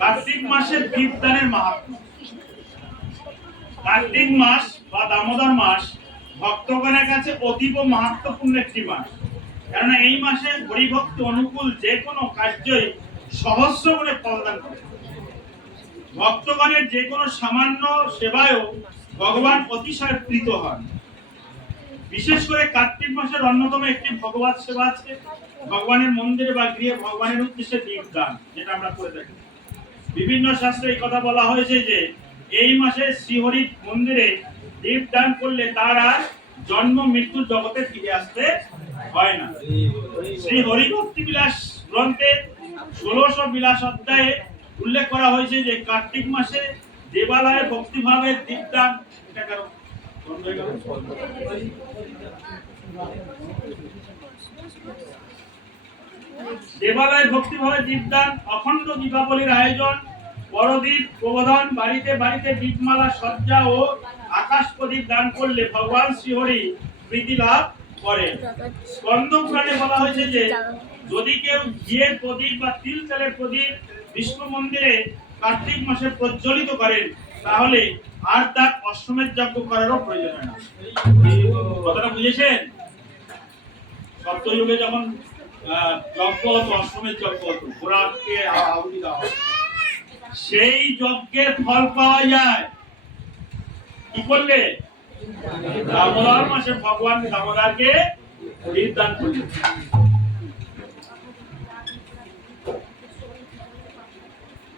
কার্তিক মাসের দীপদানের মাহাত্ম্য কার্তিক মাস বা দামোদর মাস ভক্তগণের কাছে অতীব মাহাত্মপূর্ণ একটি মাস। কেননা এই মাসে হরিভক্ত অনুকূল যে কোনো কার্যই সহস্র করে ফলদান করে। ভক্তগণের যে কোনো সামান্য সেবায়ও ভগবান অতিশয় প্রীত হন। বিশেষ করে কার্তিক মাসের অন্যতম একটি ভগবত সেবা আছে ভগবানের মন্দিরে বা গৃহে ভগবানের উদ্দেশ্যে দীপদান যেটা আমরা করে থাকি। বিভিন্ন শাস্ত্রে এই কথা বলা হয়েছে যে, এই মাসে শ্রীহরি মন্দিরে দীপদান করলে তার আর জন্ম, মৃত্যু জগতে ফিরে আসতে হয় না। শ্রী হরিভক্তি বিলাস গ্রন্থে ষোলশ বিলাস অধ্যায়ে উল্লেখ করা হয়েছে যে, কার্তিক মাসে দেবালয়ে ভক্তিভাবে দীপদান এটা কারও বন্ধ হয়ে গেল? দেবালয়ে ভক্তিভাবে দীপদান, অখণ্ড দীপাবলির আয়োজন বড়দ্বীপ প্রবোধন, বাড়িতে বাড়িতে দীপমালা সজ্জা ও আকাশ প্রদীপ দান করলে ভগবান শ্রীহরি প্রীতি লাভ করেন। বলা হয়েছে যে, যদি কেউ ঘিয়ের প্রদীপ বা তিল তেলের প্রদীপ বিষ্ণু মন্দিরে কার্তিক মাসে প্রজ্বলিত করেন, তাহলে আর তার অশ্বমেধ যজ্ঞ করারও প্রয়োজন হয় না। কথাটা বুঝেছেন? সপ্তযুগে যখন সেই যজ্ঞের ফল পাওয়া যায়। কি করলে? দামোদর মাসে ভগবান দামোদরকে দীপদান করলে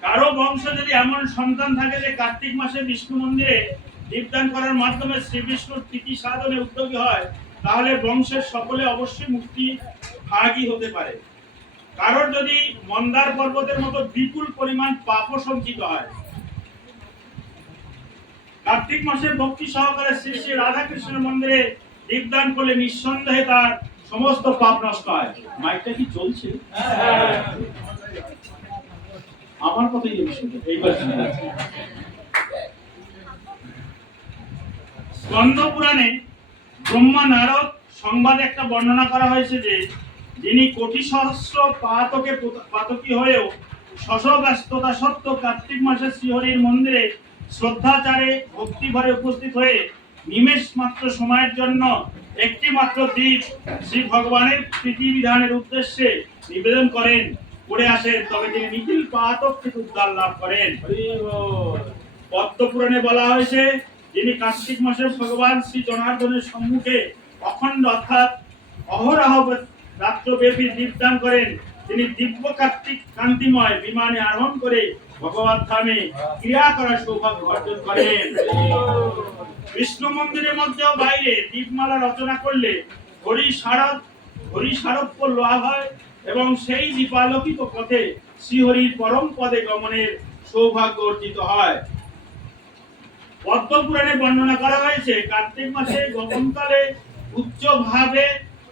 কারও বংশ যদি এমন সন্তান থাকে যে কার্তিক মাসে বিষ্ণু মন্দিরে দীপদান করার মাধ্যমে শ্রী বিষ্ণুর প্রীতি সাধনে উদ্যোগী হয়, তাহলে বংশের সকলে অবশ্যই মুক্তি ভাগী হতে পারে। কারোর যদি মন্দার পর্বতের মতো বিপুল পরিমাণ পাপও সঞ্চিত হয়, কার্তিক মাসের ভক্তি সহকারে শ্রী শ্রী রাধাকৃষ্ণের মন্দিরে দীপদান করলে নিঃসন্দেহে তার সমস্ত পাপ নষ্ট হয়। মাইকটা কি চলছে আমার কথাই এইবার স্কন্দ পুরাণে ব্রহ্মা নারদ সংবাদে একটা বর্ণনা করা হয়েছে যে যিনি কোটি সহস্র পাতকে পাতকী হয়েও শশ ব্যস্ততা সত্ত্বেও কার্তিক মাসে শ্রীহরির মন্দিরে শ্রদ্ধাচারে ভক্তিভরে উপস্থিত হয়ে নিমেষ মাত্র সময়ের জন্য একটি মাত্র দ্বীপ শ্রী ভগবানের বিধানের উদ্দেশ্যে নিবেদন করেন করে আসেন। তবে তিনি নিখিল পাতক থেকে উদ্ধার লাভ করেন। পদ্ম পুরাণে বলা হয়েছে যিনি কার্তিক মাসে ভগবান শ্রী জনার্দনের সম্মুখে অখণ্ড অর্থাৎ অহরহ রাত্রব্যাপী দীপদান করেন। তিনি দিব্য কার্তিক কান্তিময় বিমানে আরোহণ করে ভগবান ধামে ক্রিয়া করার সৌভাগ্য অর্জন করেন। বিষ্ণু মন্দিরের মধ্যেও বাইরে দীপমালা রচনা করলে হরি শারদ হরি শারদ্য লাভ হয় এবং সেই দীপালোকিত পথে শ্রীহরির পরম পদে গমনের সৌভাগ্য অর্জিত হয়। পদ্মপুরাণে বর্ণনা করা হয়েছে, কার্তিক মাসে গগনকালে উচ্চভাবে ভাবে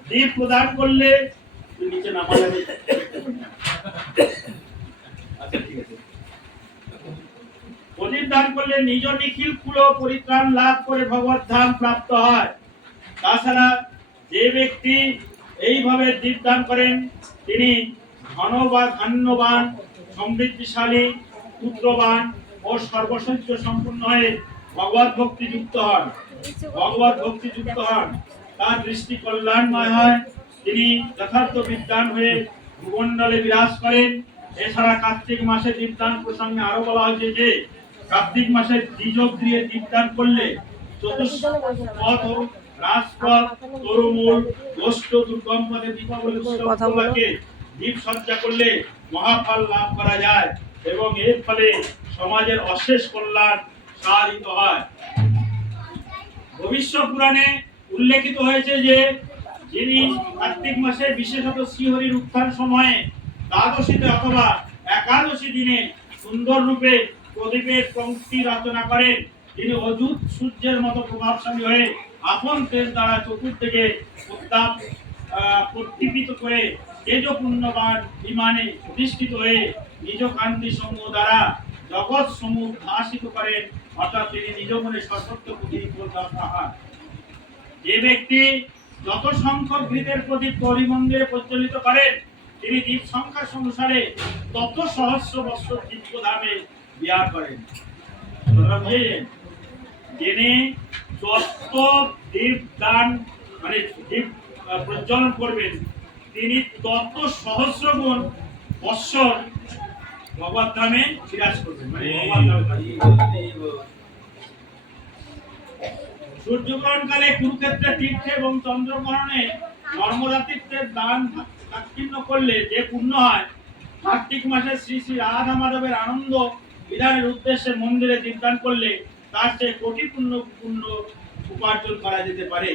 দীপ প্রদান করলে নিচে নামা যাবে আচ্ছা দান করলে নিজ নিখিল কুল পরিত্রাণ লাভ করে ভগবত ধাম প্রাপ্ত হয়। তাছাড়া যে ব্যক্তি এইভাবে দীপ দান করেন, তিনি ধনবান ধান্যবান সমৃদ্ধিশালী, পুত্রবান ও সর্বসহ্য সম্পূর্ণ হয়ে ভগবত ভক্তি যুক্ত হন। ভগবত ভক্তি যুক্ত হন। তার দৃষ্টি কল্যাণময় হয়, তিনি যথার্থ বিদ্যান হয়ে ভূমণ্ডলে বিরাজ করেন এছাড়া কার্তিক মাসে দীপদান প্রসঙ্গে আরও বলা হয়েছে যে, কার্তিক মাসে দ্বিযোগ দিয়ে দীপদান করলে রাজপথ, তরুমূল, গোষ্ঠ দুর্গম দীপাবলি উৎসব কথা বলো। উপলক্ষে দীপ সজ্জা করলে মহাফল লাভ করা যায় এবং এর ফলে সমাজের অশেষ কল্যাণ হয় ভবিষ্য পুরাণে উল্লেখিত হয়েছে যে যিনি কার্তিক মাসে বিশেষত শ্রীহরির উত্থান সময়ে দ্বাদশীতে অথবা একাদশী দিনে সুন্দর রূপে প্রদীপের পঙ্ক্তি রচনা করেন। তিনি অযুত সূর্যের মতো প্রভাবশালী হয়ে আপন তেজ দ্বারা চতুর্দিকে উত্তাপ আহ, প্রদীপিত করে তেজপুণ্যবান বিমানে প্রতিষ্ঠিত হয়ে নিজ কান্তি সমূহ দ্বারা জগৎ সমূহ ভাসিত করেন। অর্থাৎ তিনি নিজ মনে সশক্ত প্রতিনিধিত্ব হন। যে ব্যক্তি যত সংখ্যক ঘৃতের প্রদীপ হরি মন্দিরে প্রজ্বলিত করেন তিনি দ্বীপ সংখ্যা অনুসারে তত সহস্র বৎসর দিব্য ধামে বিহার করেন বুঝলেন? যত দ্বীপ দান মানে দ্বীপ প্রজ্বলন করবেন, তিনি তত সহস্র গুণ বৎসর ভগবত ধামে বিরাজ করবেন মানে ভগবত ধামে। সূর্যগ্রহণকালে কুরুক্ষেত্রে তীর্থে এবং চন্দ্রগ্রহণে নর্মদা তীর্থের দান দাক্ষিণ্য করলে যে পুণ্য হয়, কার্তিক মাসে শ্রী শ্রী রাধা মাধবের আনন্দ বিধানের উদ্দেশ্যে মন্দিরে দীপদান করলে তার চেয়ে কোটি পুণ্য পুণ্য উপার্জন করা যেতে পারে।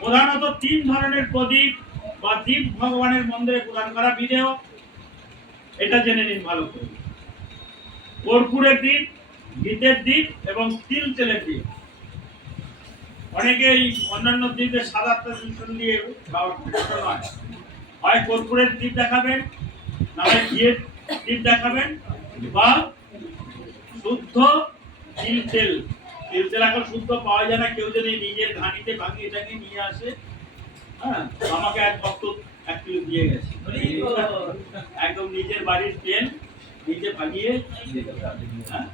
প্রধানত তিন ধরনের প্রদীপ বা দীপ ভগবানের মন্দিরে প্রদান করা বিধেয়। এটা জেনে নিন ভালো করে। কর্পূরের দ্বীপ গীতের দ্বীপ এবং তিল তেলের দ্বীপ অনেকেই অন্যান্য দ্বীপে সাদা তেল দিয়ে খাওয়ার চেষ্টা নয়। হয় কর্পূরের দ্বীপ দেখাবেন না হয় ঘিয়ের দ্বীপ দেখাবেন বা শুদ্ধ তিল তেল। তিল তেল এখন শুদ্ধ পাওয়া যায় না কেউ যদি নিজের ঘানিতে ভাঙিয়ে টাঙিয়ে নিয়ে আসে হ্যাঁ আমাকে এক ভক্ত এক কিলো দিয়ে গেছে। একদম নিজের বাড়ির তেল নিজে ভাঙিয়ে হ্যাঁ?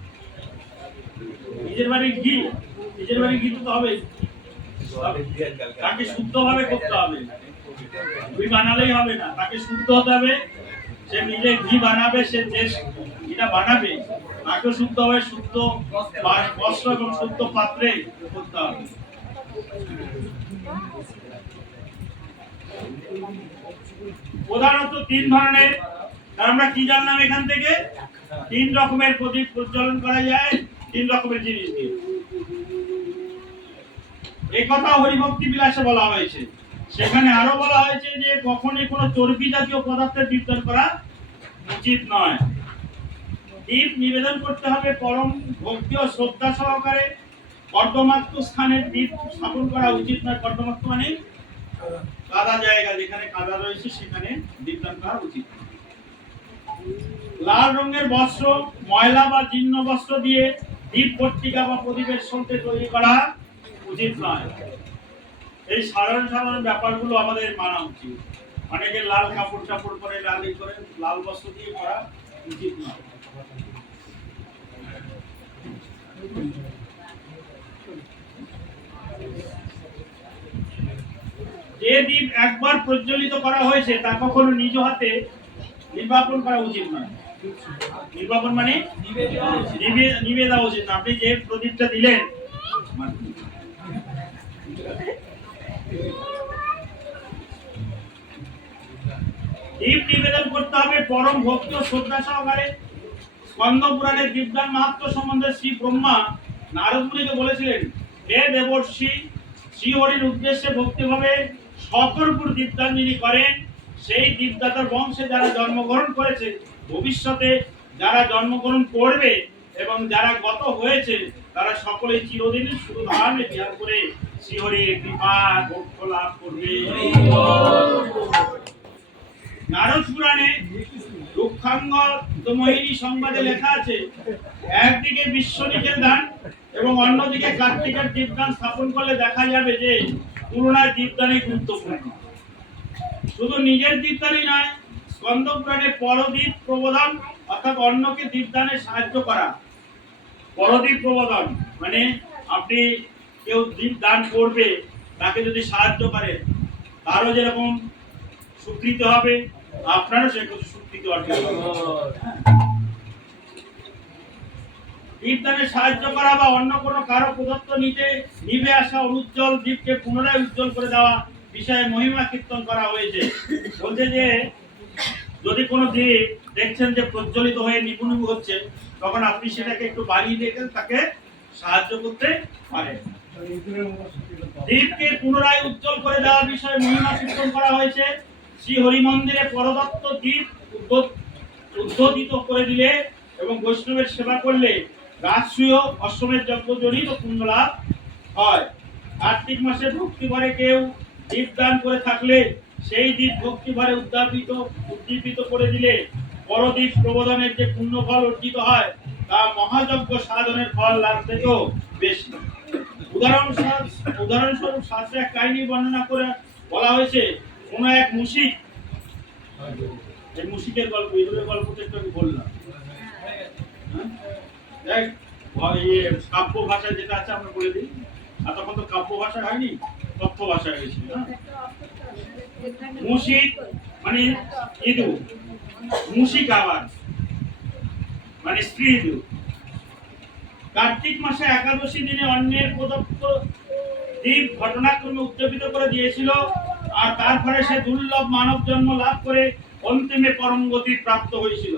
নিজের বাড়ির ঘি নিজের বাড়ির ঘি তো হবে তাকে শুদ্ধভাবে করতে হবে। ঘি বানালেই হবে না। তাকে শুদ্ধ হতে হবে। সে নিজে ঘি বানাবে সে যে ঘিটা বানাবে তাকে শুদ্ধ হবে শুদ্ধ বস্ত্র এবং শুদ্ধ পাত্রে করতে হবে। প্রধানত তিন ধরনের তার আমরা কি জানলাম এখান থেকে? তিন রকমের প্রদীপ প্রজ্বলন করা যায় তিন রকমের জিনিস দিয়ে। এই কথা হরিভক্তি বিলাসে বলা হয়েছে। সেখানে আরও বলা হয়েছে যে কখনই কোনো চর্বি জাতীয় পদার্থের বিতরণ করা উচিত নয়। দীপ নিবেদন করতে হবে পরম ভক্তি ও শ্রদ্ধা সহকারে। কর্দমাক্ত স্থানের দীপ স্থাপন করা উচিত নয়। কর্দমাক্ত মানে কাদা জায়গা, যেখানে কাদা রয়েছে সেখানে দীপদান করা উচিত লাল রঙের বস্ত্র, ময়লা বা জীর্ণ বস্ত্র দিয়ে দীপ পট্টিকা বা প্রদীপের সঙ্গে তৈরি করা উচিত নয়। এই সাধারণ সাধারণ ব্যাপারগুলো আমাদের মানা উচিত। অনেকে লাল কাপড় টাপড় করে লাল করে লাল বস্ত্র দিয়ে করা উচিত নয়। যে দ্বীপ একবার প্রজ্বলিত করা হয়েছে, তা কখনো নিজ হাতে নির্বাপন করা উচিত নয়। নির্বাপন মানে নিবে- নিবে দেওয়া উচিত। আপনি যে প্রদীপটা দিলেন দীপ নিবেদন করতে হবে পরম ভক্তি শ্রদ্ধা সহকারে। স্কন্দ পুরাণের দীপদান মাহাত্ম সম্বন্ধে শ্রী ব্রহ্মা নারদ মুনিকে বলেছিলেন, হে দেবর্ষি শ্রী হরির উদ্দেশ্যে ভক্তিভাবে সকরপুর দীপদান যিনি করেন। সেই দীপদাতার বংশে যারা জন্মগ্রহণ করেছে, ভবিষ্যতে যারা জন্মগ্রহণ করবে এবং যারা গত হয়েছে তারা সকলেই চিরদিন শুধু বিহার করে শ্রীহরির কৃপা, মোক্ষ লাভ করবে। নারদ পুরাণে সংবাদে লেখা আছে, একদিকে ধান এবং অন্যদিকে কার্তিকের স্থাপন করলে দেখা যাবে যে তুলনায় দীপদানই গুরুত্বপূর্ণ। শুধু নিজের দীপদানই নয় স্কন্দ পুরাণে পরদীপ অর্থাৎ অন্যকে দীপদানে সাহায্য করা। পরদীপ প্রবোধন মানে আপনি কেউ দান করবে, তাকে যদি সাহায্য করে তারও যেরকম স্বীকৃতি হবে, আপনারও সেরকম স্বীকৃতি অর্জন হবে। সাহায্য করা বা অন্য কোনো কারও প্রদত্ত নিতে নিভে আসা অনুজ্জ্বল দ্বীপকে পুনরায় উজ্জ্বল করে দেওয়া বিষয়ে মহিমা কীর্তন করা হয়েছে। বলছে যে যদি কোনো দ্বীপ দেখছেন যে প্রজ্বলিত হয়ে নিপুণ হচ্ছে, তখন আপনি সেটাকে একটু বাড়িয়ে দেখেন তাকে সাহায্য করতে পারেন। দ্বীপকে পুনরায় উজ্জ্বল করে দেওয়ার বিষয়ে মহিমা কীর্তন করা হয়েছে। শ্রী হরি মন্দিরে পরদত্ত দ্বীপ উদ্বোধ- উদ্বোধিত করে দিলে এবং বৈষ্ণবের সেবা করলে রাজসূয় অশ্বমের যজ্ঞ জড়িত পুণ্য লাভ হয়। কার্তিক মাসে ভক্তি ভরে কেউ দীপ দান করে থাকলে সেই দ্বীপ ভক্তি ভরে উদ্যাপিত, উদ্দীপিত করে দিলে পরদীপ প্রবোধনের যে পুণ্য ফল অর্জিত হয়, তা মহাযজ্ঞ সাধনের ফল লাভ থেকেও বেশি। উদাহরণ উদাহরণস্বরূপ শাস্ত্রে এক কাহিনী বর্ণনা করে বলা হয়েছে, কোন এক মুশিক এই মুশিকের গল্প ইঁদুরের গল্প তো একটু বললাম। হ্যাঁ? দেখ কাব্য ভাষায় যেটা আছে আমরা বলে দিই। আর তখন তো কাব্য ভাষা হয়নি তথ্য ভাষা হয়েছিল না মুশিক মানে মুশিক আবার মানে স্ত্রী কার্তিক মাসে একাদশী দিনে অন্যের প্রদত্ত ঘটনাক্রমে করে দিয়েছিল আর সে দুর্লভ মানব জন্ম লাভ করে অন্তিমে পরম গতি প্রাপ্ত হয়েছিল।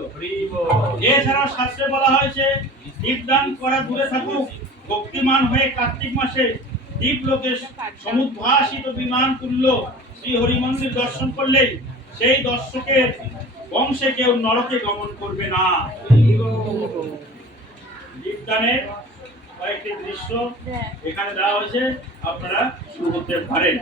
এছাড়াও শাস্ত্রে বলা হয়েছে, দীপদান করা দূরে থাকুক, ভক্তিমান হয়ে কার্তিক মাসে দ্বীপ লোকে সমুদ্ভাসিত বিমান শ্রী হরি মন্দির দর্শন করলেই সেই দর্শকের বংশে কেউ নরকে গমন করবে না। দীপদানের কয়েকটি দৃশ্য এখানে দেওয়া হয়েছে আপনারা শুরু করতে পারেন।